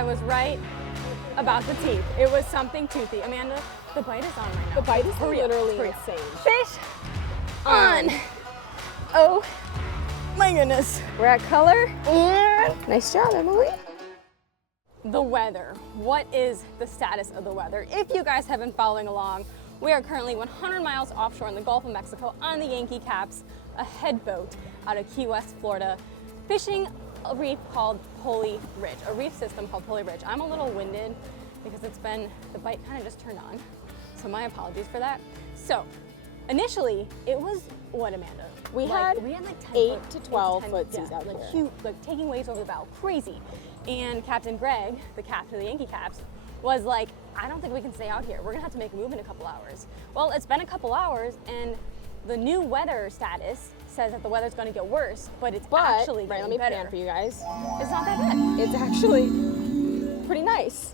I was right about the teeth. It was something toothy. Amanda, the bite is on right now. The bite is literally Hurry up. insane. Fish on. Oh my goodness. We're at color. And nice job, Emily. The weather. What is the status of the weather? If you guys have been following along, we are currently 100 miles offshore in the Gulf of Mexico on the Yankee Capts, a head boat out of Key West, Florida, fishing a reef called Pulley Ridge, a reef system called Pulley Ridge. I'm a little winded because the bite kind of just turned on, so my apologies for that. So, initially, it was what, Amanda? We had like 10 8 to 12 10 footsies out like here. huge, like taking waves over the bow, crazy. And Captain Greg, the captain of the Yankee Capts, was like, I don't think we can stay out here. We're gonna have to make a move in a couple hours. Well, it's been a couple hours, and the new weather status says that the weather's gonna get worse, but it's actually right, let getting me better. pan for you guys. It's not that bad. It's actually pretty nice.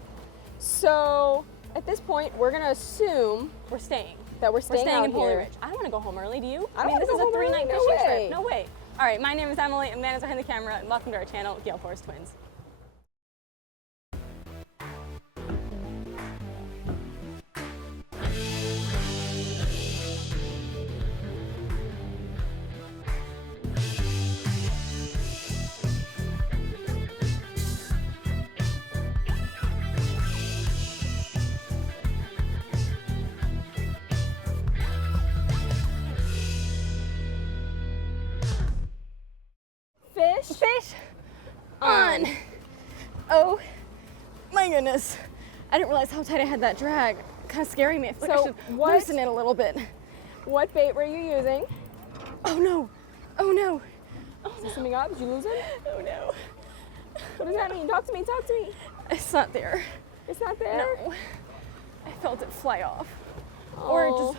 So at this point, we're gonna assume We're staying. that we're staying out in Pulley here. Ridge. I don't wanna go home early, do you? I don't mean, this wanna is go a home 3-night early, no fishing way. trip. No way. All right, my name is Emily. Amanda's behind the camera, and welcome to our channel, Gale Force Twins. Fish on. Oh my goodness. I didn't realize how tight I had that drag. Kind of scaring me. I feel like I should loosen it a little bit. What bait were you using? Oh no. Oh no. Is this something up? Did you lose it? Oh no. What does that mean? Talk to me, talk to me. It's not there. It's not there? No. I felt it fly off. Oh. Or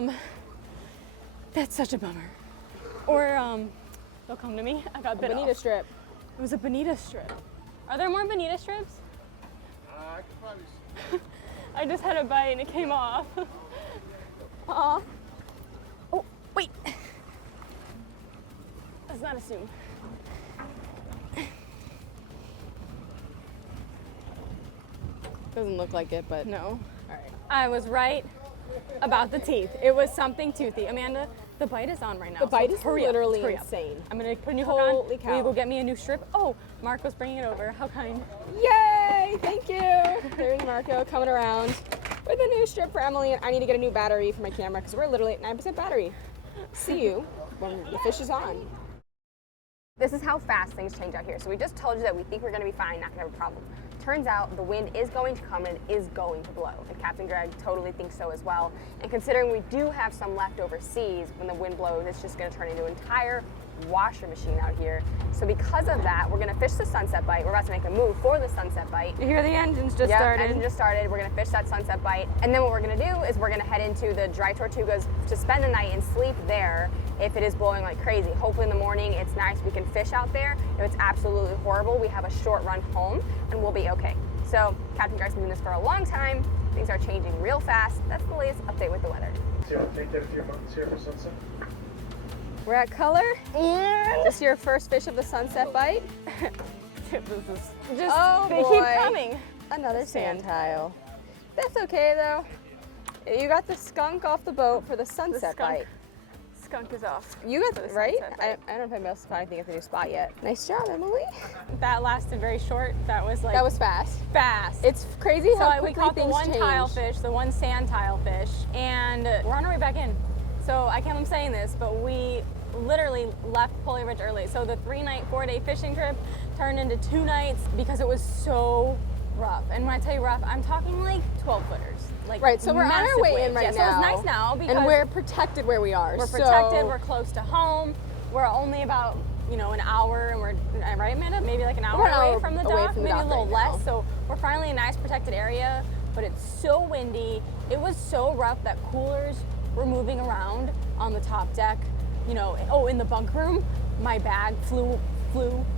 just, that's such a bummer. Or, they'll come to me. I got bit bonita off. strip. It was a bonita strip. Are there more bonita strips? I could probably. I just had a bite and it came off. Aw. Oh, wait. Let's not assume. Doesn't look like it, but No. All right. I was right about the teeth. It was something toothy. Amanda, the bite is on right now. the bite is hurry up, literally hurry up. insane. I'm gonna put a new hook on. Holy Will cow. you go get me a new strip? Oh, Marco's bringing it over. How kind. Yay! Thank you. There's Marco coming around with a new strip for Emily, and I need to get a new battery for my camera because we're literally at 9% battery. See you when the fish is on. This is how fast things change out here. So we just told you that we think we're gonna be fine, not gonna have a problem. Turns out the wind is going to come and it is going to blow. And Captain Greg totally thinks so as well. And considering we do have some leftover seas, when the wind blows, it's just gonna turn into an entire washer machine out here. So because of that, we're gonna fish the sunset bite. We're about to make a move for the sunset bite. You hear the engines just Yep, started. engine just started. We're gonna fish that sunset bite. And then what we're gonna do is we're gonna head into the Dry Tortugas to spend the night and sleep there if it is blowing like crazy. Hopefully in the morning it's nice, we can fish out there. If it's absolutely horrible, we have a short run home and we'll be okay. So Captain Greg's been doing this for a long time. Things are changing real fast. That's the latest update with the weather. So you want to take that a few months here for sunset? We're at color. And this is your first fish of the sunset bite. This is just, Oh, they boy. keep coming. Another sand tile. That's okay though. You got the skunk off the boat for the sunset skunk. bite. Skunk is off. You got for the the right? sunset I bite. don't know if anybody else found anything at the new spot yet. Nice job, Emily. That lasted very short. That was like That was fast. fast. It's crazy So how we quickly caught the things one change. tile fish, the one sand tile fish, and we're on our way back in. So I can't believe I'm saying this, but we literally left Pulley Ridge early. So the 3-night, 4-day fishing trip turned into 2 nights because it was so rough. And when I tell you rough, I'm talking like 12 footers. Like Right, so we're on our massive way waves. in right yeah, now. So it's nice now because And we're protected where we are. we're so- protected, we're close to home. We're only about, an hour, and we're, right, Amanda? Maybe like an hour We're an away hour from the away dock, from the maybe dock a little right less. now. So we're finally in a nice protected area, but it's so windy. It was so rough that coolers were moving around on the top deck. In the bunk room, my bag flew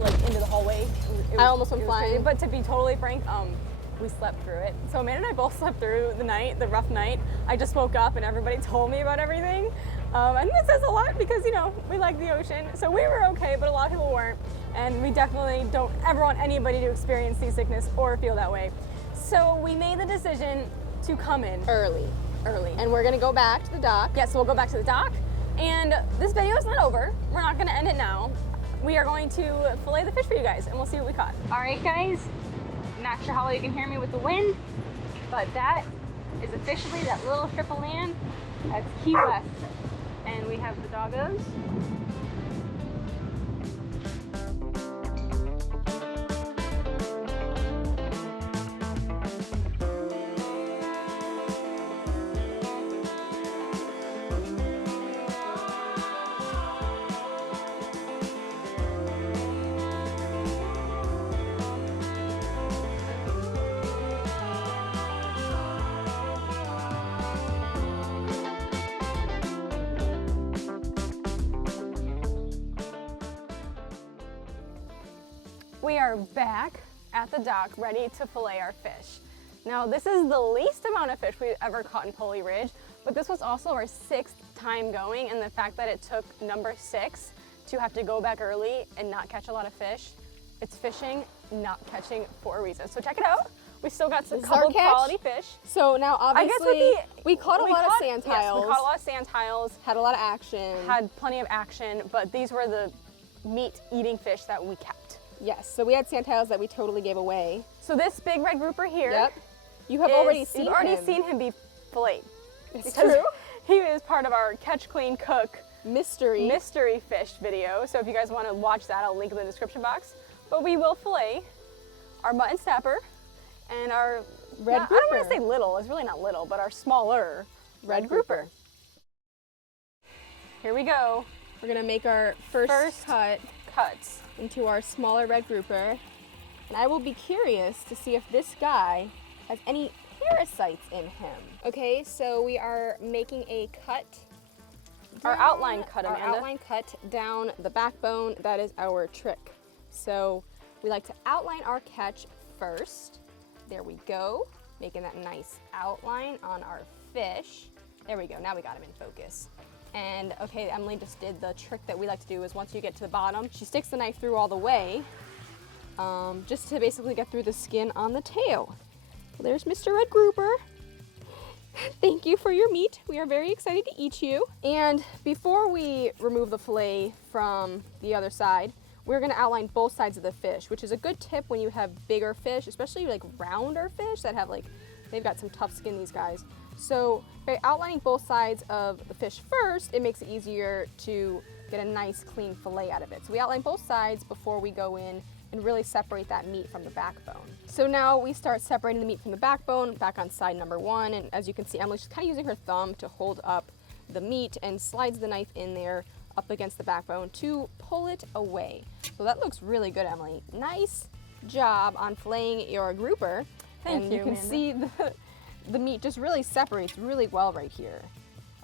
like into the hallway. I almost went it was crazy. flying. But to be totally frank, we slept through it. So Amanda and I both slept through the night, the rough night. I just woke up and everybody told me about everything. And this says a lot because, you know, we like the ocean. So we were okay, but a lot of people weren't. And we definitely don't ever want anybody to experience seasickness or feel that way. So we made the decision to come in Early. early. And we're gonna go back to the dock. Yeah, so we'll go back to the dock. And this video is not over. We're not gonna end it now. We are going to fillet the fish for you guys and we'll see what we caught. All right, guys. Not sure how well you can hear me with the wind, but that is officially that little strip of land. That's Key West. And we have the doggos. We are back at the dock ready to fillet our fish. Now this is the least amount of fish we've ever caught in Polly Ridge, but this was also our 6th time going, and the fact that it took number 6 to have to go back early and not catch a lot of fish, it's fishing, not catching for a reason. So check it out. We still got a couple quality fish. So now obviously we caught a lot of sand tiles. Yes, we caught a lot of sand tiles. Had a lot of action. Had plenty of action, but these were the meat eating fish that we kept. Yes, so we had sand tiles that we totally gave away. So this big red grouper here. Yep. You have already seen him. You've already seen him be filleted. It's true. He is part of our Catch, Clean, Cook mystery fish video. So if you guys want to watch that, I'll link in the description box. But we will fillet our mutton snapper and our red grouper. I don't want to say little, it's really not little, but our smaller red grouper. Here we go. We're gonna make our first cuts into our smaller red grouper. And I will be curious to see if this guy has any parasites in him. Okay, so we are making a cut. Our outline cut, Amanda. Our outline cut down the backbone. That is our trick. So we like to outline our catch first. There we go. Making that nice outline on our fish. There we go, now we got him in focus. And okay, Emily just did the trick that we like to do is once you get to the bottom, she sticks the knife through all the way, just to basically get through the skin on the tail. So there's Mr. Red Grouper. Thank you for your meat. We are very excited to eat you. And before we remove the fillet from the other side, we're gonna outline both sides of the fish, which is a good tip when you have bigger fish, especially like rounder fish that have they've got some tough skin, these guys. So by outlining both sides of the fish first, it makes it easier to get a nice clean fillet out of it. So we outline both sides before we go in and really separate that meat from the backbone. So now we start separating the meat from the backbone back on side number 1. And as you can see, Emily's just kind of using her thumb to hold up the meat and slides the knife in there up against the backbone to pull it away. So that looks really good, Emily. Nice job on filleting your grouper. Thank you, You can Amanda. see the meat just really separates really well right here,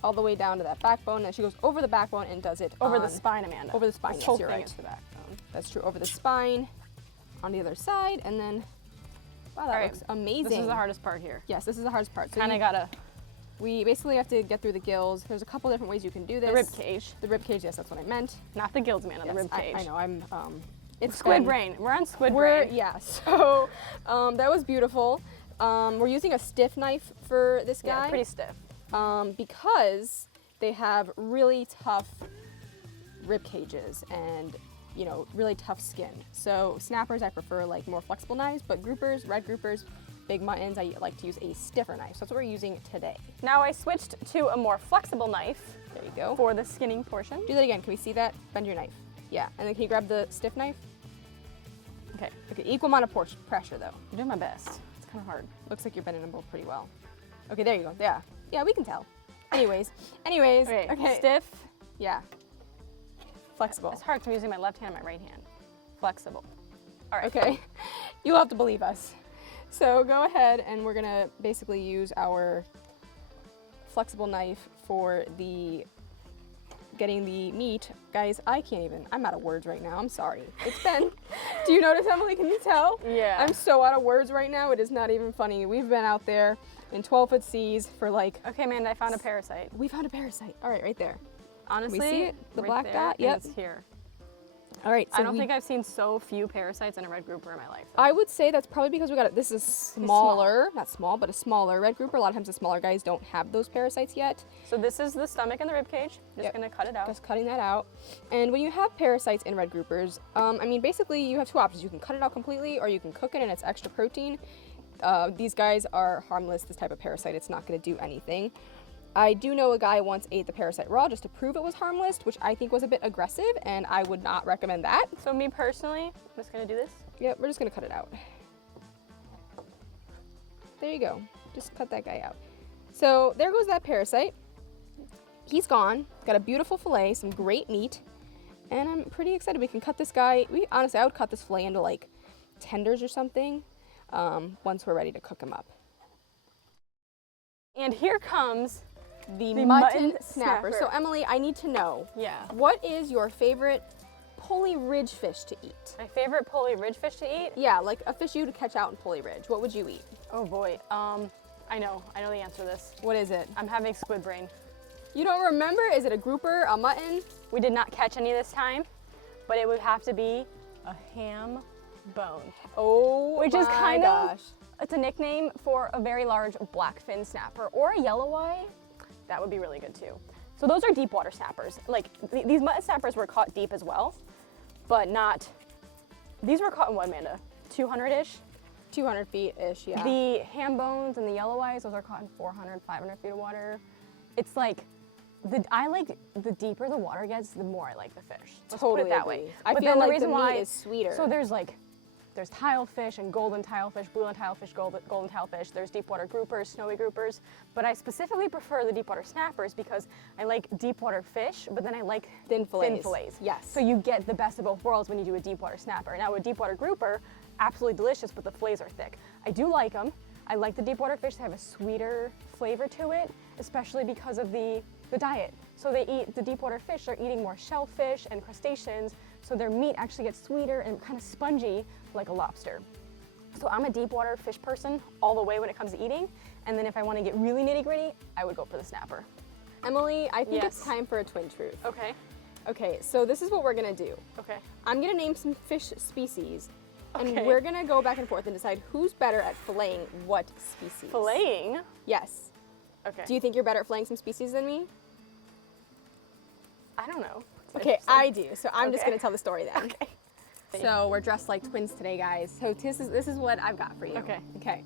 all the way down to that backbone. And she goes over the backbone and does it over the spine, Amanda. Over the spine, this yes, whole you're thing right. is the backbone. That's true, over the spine, on the other side, and then, wow, that All right, looks amazing. This is the hardest part here. Yes, this is the hardest part. So Kind of gotta. we basically have to get through the gills. There's a couple different ways you can do this. The rib cage. The rib cage, yes, that's what I meant. Not the gills, Amanda, Yes, the rib cage. I know, I'm, it's Squid been- brain. We're on squid brain. Yeah, so that was beautiful. We're using a stiff knife for this guy. Yeah, pretty stiff. Because they have really tough rib cages and, you know, really tough skin. So snappers, I prefer like more flexible knives, but groupers, red groupers, big muttons, I like to use a stiffer knife. So that's what we're using today. Now I switched to a more flexible knife There you go. for the skinning portion. Do that again. Can we see that? Bend your knife. Yeah, and then can you grab the stiff knife? Okay, Okay, equal amount of pressure though. I'm doing my best. It's kind of hard. Looks like you're bending them both pretty well. Okay, there you go. Yeah, yeah, we can tell. Anyways, Okay, stiff. Yeah. Flexible. It's hard because I'm using my left hand and my right hand. Flexible. All right. Okay, you'll have to believe us. So go ahead and we're gonna basically use our flexible knife for the getting the meat. Guys, I'm out of words right now. I'm sorry. It's been, do you notice, Emily? Can you tell? Yeah. I'm so out of words right now. It is not even funny. We've been out there in 12-foot seas for like. Okay, Amanda, I found a parasite. We found a parasite. All right, right there. Honestly, we see it? The right black there, dot? and Yep. It's here. All right. So I don't think I've seen so few parasites in a red grouper in my life. I would say that's probably because we got this is smaller, not small, but a smaller red grouper. A lot of times the smaller guys don't have those parasites yet. So this is the stomach and the rib cage. Just gonna cut it out. Just cutting that out. And when you have parasites in red groupers, I mean, basically you have two options. You can cut it out completely, or you can cook it and it's extra protein. These guys are harmless. This type of parasite, it's not going to do anything. I do know a guy once ate the parasite raw just to prove it was harmless, which I think was a bit aggressive, and I would not recommend that. So me personally, I'm just gonna do this. Yep, we're just gonna cut it out. There you go. Just cut that guy out. So there goes that parasite. He's gone. Got a beautiful fillet, some great meat, and I'm pretty excited. We can cut this guy. Honestly, I would cut this fillet into like tenders or something once we're ready to cook him up. And here comes The mutton mutton snapper. snapper. So Emily, I need to know, yeah. what is your favorite pulley ridge fish to eat? My favorite pulley ridge fish to eat? Yeah, like a fish you would catch out in Pulley Ridge. What would you eat? Oh boy. I know the answer to this. What is it? I'm having squid brain. You don't remember? Is it a grouper, a mutton? We did not catch any this time, but it would have to be a ham bone. Oh, Which is my kind gosh. of, it's a nickname for a very large blackfin snapper or a yellow eye. That would be really good too. So those are deep water snappers. Like these mutton snappers were caught deep as well, but not, these were caught in what, Amanda? 200-ish? 200 feet-ish, yeah. The ham bones and the yellow eyes, those are caught in 400, 500 feet of water. It's like, I like the deeper the water gets, the more I like the fish. Let's put it that way. agree. I But feel then like the reason the meat why is sweeter. So there's tilefish and golden tilefish, blue and tilefish, golden tilefish. There's deep water groupers, snowy groupers. But I specifically prefer the deep water snappers because I like deep water fish, but then I like Thin fillets. Yes. So you get the best of both worlds when you do a deep water snapper. Now a deep water grouper, absolutely delicious, but the fillets are thick. I do like them. I like the deep water fish to have a sweeter flavor to it, especially because of the diet. So they eat, the deep water fish are eating more shellfish and crustaceans, so their meat actually gets sweeter and kind of spongy like a lobster. So I'm a deep water fish person all the way when it comes to eating, and then if I want to get really nitty gritty, I would go for the snapper. Emily, I think Yes. it's time for a twin truth. Okay, Okay, so this is what we're gonna do. okay. I'm gonna name some fish species, and Okay. we're gonna go back and forth and decide who's better at filleting what species. Filleting? Yes. Okay. Do you think you're better at filleting some species than me? I don't know. It's Okay, interesting. I do. So I'm just Okay. gonna tell the story then. Okay. So we're dressed like twins today, guys. So this is what I've got for you. Okay. Okay.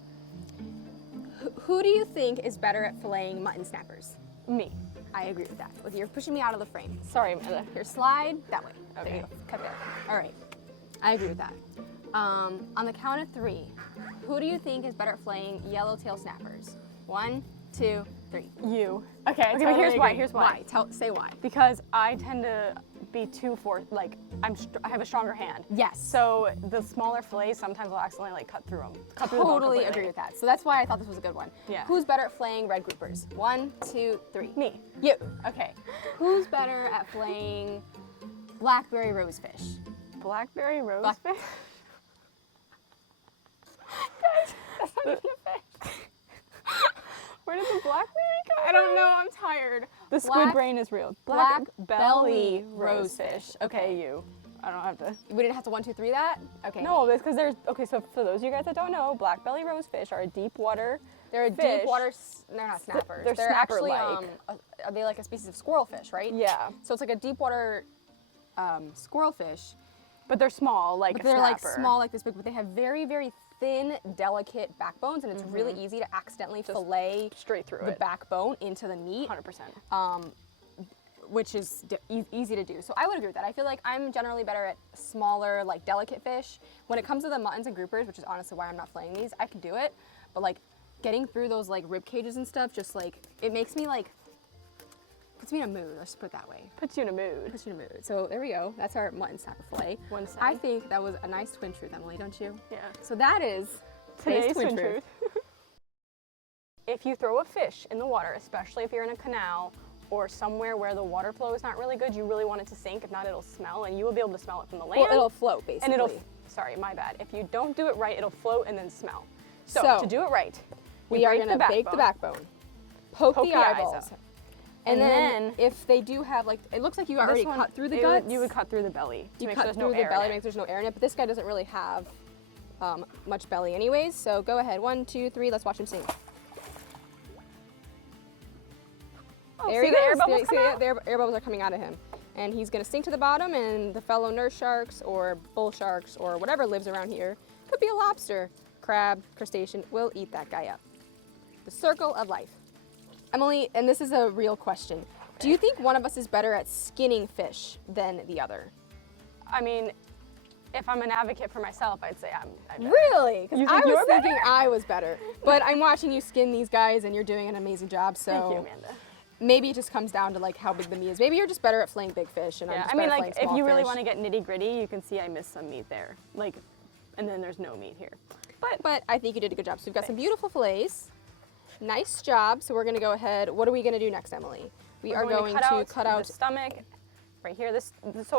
Who do you think is better at filleting mutton snappers? Me. I agree with that. You're pushing me out of the frame. Sorry, Amanda. Here, slide that way. Okay. There you go. Cut that. All right. I agree with that. On the count of 3, who do you think is better at filleting yellowtail snappers? 1, 2, 3. You. Okay, Okay, but here's why. Here's why. Say why. Because I tend to be I have a stronger hand. Yes. So the smaller fillets sometimes will accidentally like cut through them. Cut through the bone Totally completely. agree with that. So that's why I thought this was a good one. Yeah. Who's better at filleting red groupers? 1, 2, 3. Me. You. Okay. Who's better at filleting blackberry rosefish? Blackberry rosefish. Black- Guys, that's not even a fish. Where did the blackberry come I don't know. I'm tired. The squid Black- brain is real. black belly belly rosefish. Okay, you. I don't have to. We didn't have to 1, 2, 3 that? Okay. No, it's because there's, okay, so for those of you guys that don't know, black belly rosefish are a deep water They're a fish. deep water. They're not snappers. They're actually snapper-like. are they like a species of squirrel fish, right? Yeah. So it's like a deep water squirrel fish, But they're small, like but a they're like snapper. small, like this big. But they have very, very thin, delicate backbones, and it's really easy to accidentally fillet straight through the it. backbone into the meat, 100%. which is easy to do. So I would agree with that. I feel like I'm generally better at smaller, like delicate fish. When it comes to the muttons and groupers, which is honestly why I'm not filleting these, I can do it. But like getting through those like rib cages and stuff, just like it makes me like puts me in a mood. Let's put it that way. Puts you in a mood. Puts you in a mood. So there we go. That's our mutton snapper fillet. One side. I think that was a nice twin truth, Emily, don't you? Yeah. So that is today's twin truth. If you throw a fish in the water, especially if you're in a canal or somewhere where the water flow is not really good, you really want it to sink. If not, it'll smell, and you will be able to smell it from the land. Well, it'll float basically. And sorry, my bad. If you don't do it right, it'll float and then smell. So to do it right, we are gonna bake the backbone, poke the eyeballs eyes out. and then if they do have like, it looks like you already cut through the guts. You would cut through the belly to you make cut sure there's through no the air belly in to it. make there's no air in it, but this guy doesn't really have much belly anyways. So go ahead, 1, 2, 3. Let's watch him sing. Oh, There he see the goes. air bubbles come out? The air bubbles are coming out of him. And he's gonna sink to the bottom, and the fellow nurse sharks or bull sharks or whatever lives around here, could be a lobster, crab, crustacean, will eat that guy up. The circle of life. Emily, and this is a real question. Do you think one of us is better at skinning fish than the other? I mean, if I'm an advocate for myself, I'd say I'm better. Really? Because You I think was you're thinking better? I was better. But I'm watching you skin these guys, and you're doing an amazing job. So Thank you, Amanda. maybe it just comes down to like how big the meat is. Maybe you're just better at filleting big fish, and I'm Yeah, just I mean, better at like, filleting if small you really fish. want to get nitty gritty, you can see I missed some meat there. Like, and then there's no meat here. But I think you did a good job. So we've got some beautiful fillets. Nice job. So we're gonna go ahead. What are we gonna do next, Emily? We are going to cut out the stomach right here. So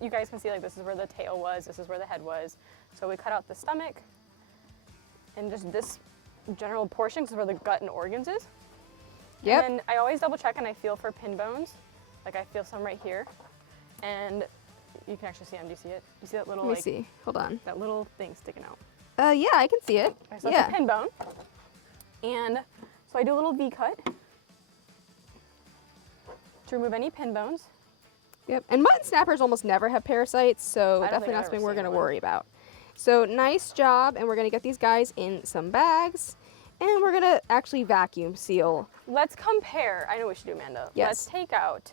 you guys can see like this is where the tail was, this is where the head was. So we cut out the stomach and just this general portion because where the gut and organs is. Yep. And then I always double check and I feel for pin bones. Like I feel some right here. And you can actually see them. Do you see it? You see that little Let me see. Hold on. that little thing sticking out? Yeah, I can see it. Okay, so yeah. that's a pin bone. And so I do a little V cut to remove any pin bones. Yep. And mutton snappers almost never have parasites, so don't definitely think not I've something ever we're seen gonna one. worry about. So nice job, and we're gonna get these guys in some bags, and we're gonna actually vacuum seal. Let's compare. I know we should do, Amanda. Yes. Let's take out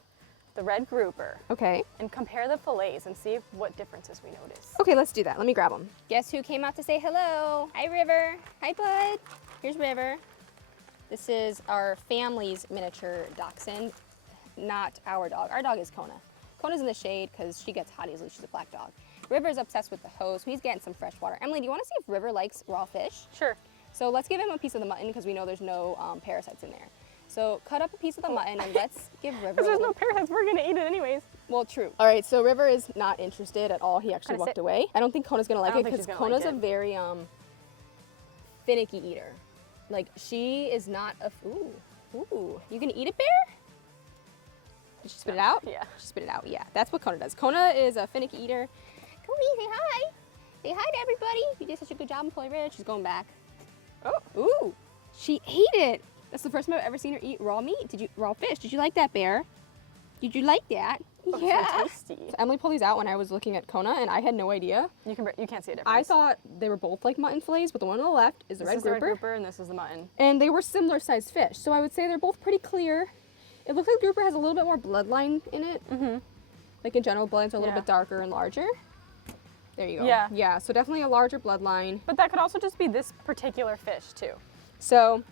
the red grouper Okay. and compare the fillets and see what differences we notice. Okay, let's do that. Let me grab them. Guess who came out to say hello? Hi, River. Hi, Bud. Here's River. This is our family's miniature dachshund, not our dog. Our dog is Kona. Kona's in the shade because she gets hot easily. She's a black dog. River's obsessed with the hose, so he's getting some fresh water. Emily, do you want to see if River likes raw fish? Sure. So let's give him a piece of the mutton because we know there's no parasites in there. So cut up a piece of the mutton and let's give River Because a there's little... no parasites, we're gonna eat it anyways. Well, true. All right, so River is not interested at all. He actually Kinda walked sit. away. I don't think Kona's gonna like I it don't think because she's gonna like Kona's a it. very finicky eater. Like she is not a ooh. You gonna eat it, Bear? Did she spit it out? Yeah. She spit it out. Yeah, that's what Kona does. Kona is a finicky eater. Cody, say hi. Say hi to everybody. You did such a good job in Polly Ridge. She's going back. Oh, ooh. She ate it. That's the first time I've ever seen her eat raw meat. Raw fish? Did you like that, Bear? Did you like that? Oh, so yeah. tasty. So Emily pulled these out when I was looking at Kona, and I had no idea. You can't see a difference. I thought they were both like mutton fillets, but the one on the left is the this red is the red grouper, grouper and this is the mutton. and they were similar sized fish. So I would say they're both pretty clear. It looks like the grouper has a little bit more bloodline in it. Mm-hmm. Like in general, bloodlines are a little Yeah. bit darker and larger. There you go. Yeah. Yeah, so definitely a larger bloodline. But that could also just be this particular fish too. So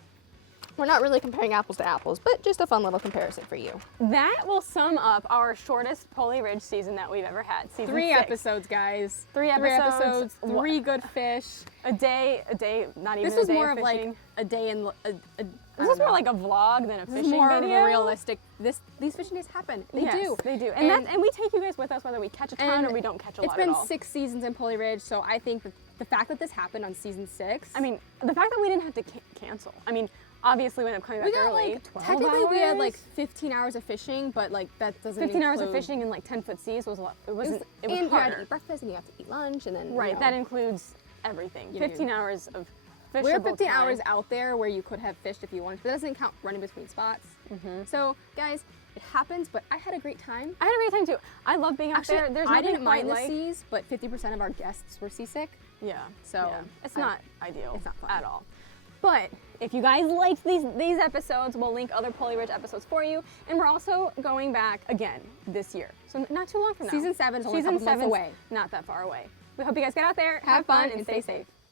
we're not really comparing apples to apples, but just a fun little comparison for you. That will sum up our shortest Polly Ridge season that we've ever had. Season 3 6. episodes, guys. 3 episodes. 3 good fish. A day, not even This a was day more of of like fishing. a day in This is more like a vlog than a This fishing is more video. of a realistic. These fishing days happen. They Yes, do. They do. And we take you guys with us whether we catch a ton or we don't catch a lot It's been at all. 6 seasons in Polly Ridge, so I think that the fact that this happened on season 6. I mean, the fact that we didn't have to cancel. I mean, obviously we ended up coming back we got early. like 12 technically we had hours. like 15 hours of fishing, but like that doesn't 15 hours of include- fishing in like 10-foot seas was a lot. It and was you had to harder. eat breakfast and you have to eat lunch and then Right, you know, that includes everything. You know, 15 hours of fishable we're 15 time. hours out there where you could have fished if you wanted, but that doesn't count running between spots. So guys, it happens, but I had a great time. I had a great time too. I love being out Actually, there. There's I nothing didn't mind the quite like. seas, but 50% of our guests were seasick. Yeah. So yeah. It's not ideal. it's not fun. At all. But if you guys liked these episodes, we'll link other Polly Ridge episodes for you. And we're also going back again this year. So not too long from now. Season 7 is only a couple months away. Not that far away. We hope you guys get out there, Have fun, and stay safe.